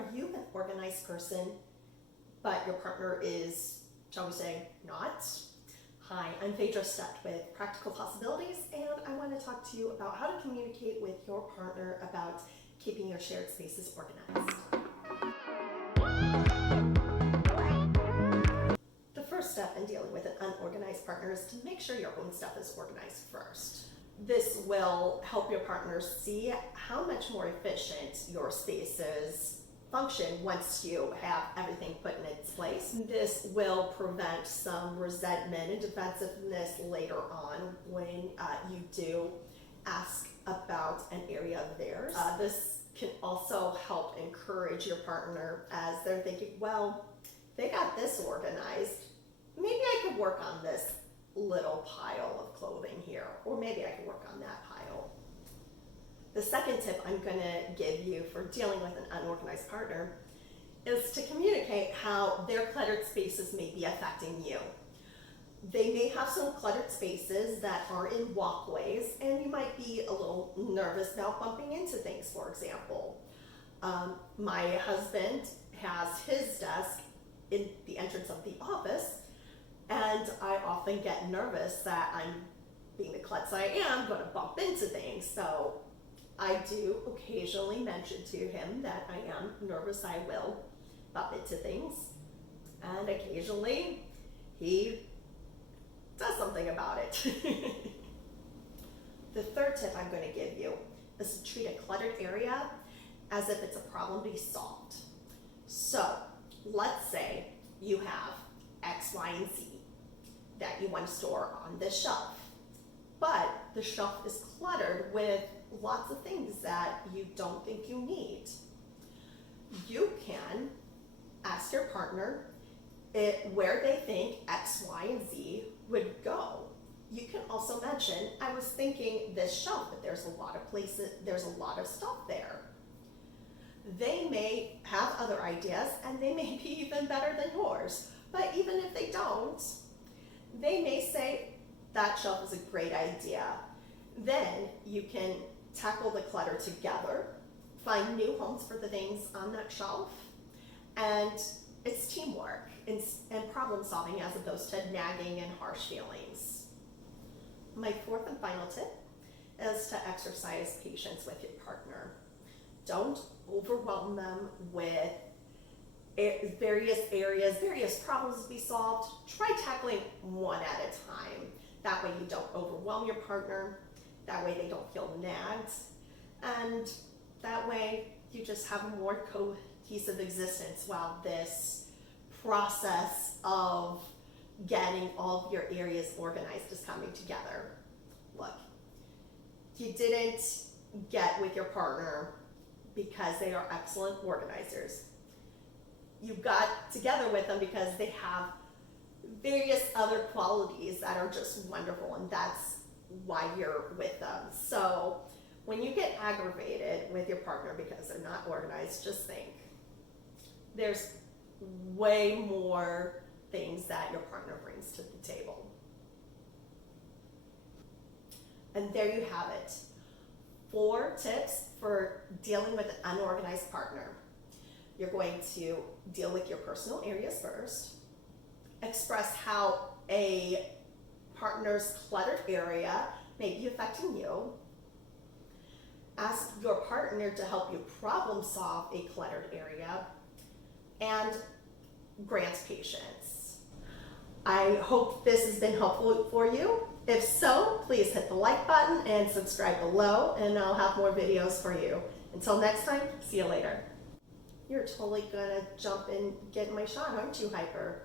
Are you an organized person, but your partner is, shall we say, not? Hi, I'm Phaedra Studt with Practical Possibilities, and I want to talk to you about how to communicate with your partner about keeping your shared spaces organized. The first step in dealing with an unorganized partner is to make sure your own stuff is organized first. This will help your partner see how much more efficient your spaces function once you have everything put in its place. This will prevent some resentment and defensiveness later on when you do ask about an area of theirs. This can also help encourage your partner as they're thinking, well, they got this organized. Maybe I could work on this little pile of clothing here, or maybe I could work on that pile. The second tip I'm going to give you for dealing with an unorganized partner is to communicate how their cluttered spaces may be affecting you. They may have some cluttered spaces that are in walkways, and you might be a little nervous about bumping into things, for example. My husband has his desk in the entrance of the office, and I often get nervous that I'm, being the klutz I am, going to bump into things. So I do occasionally mention to him that I am nervous I will bump into things. And occasionally he does something about it. The third tip I'm going to give you is to treat a cluttered area as if it's a problem to be solved. So let's say you have X, Y, and Z that you want to store on this shelf, but the shelf is cluttered with lots of things that you don't think you need. You can ask your partner where they think X, Y, and Z would go. You can also mention, I was thinking this shelf, but there's a lot of places, there's a lot of stuff there. They may have other ideas, and they may be even better than yours. But even if they don't, they may say, that shelf is a great idea. Then you can tackle the clutter together, find new homes for the things on that shelf, and it's teamwork and problem solving as opposed to nagging and harsh feelings. My fourth and final tip is to exercise patience with your partner. Don't overwhelm them with various areas, various problems to be solved. Try tackling one at a time. That way you don't overwhelm your partner. That way they don't feel nagged. And that way you just have a more cohesive existence while this process of getting all of your areas organized is coming together. Look, you didn't get with your partner because they are excellent organizers. You got together with them because they have various other qualities that are just wonderful, and that's why you're with them. So when you get aggravated with your partner because they're not organized, just think, there's way more things that your partner brings to the table. And there you have it. 4 tips for dealing with an unorganized partner. You're going to deal with your personal areas first, express how a partner's cluttered area may be affecting you, ask your partner to help you problem solve a cluttered area, and grant patience. I hope this has been helpful for you. If so, please hit the like button and subscribe below, and I'll have more videos for you. Until next time, see you later. You're totally gonna jump and get in my shot, aren't you, Hyper?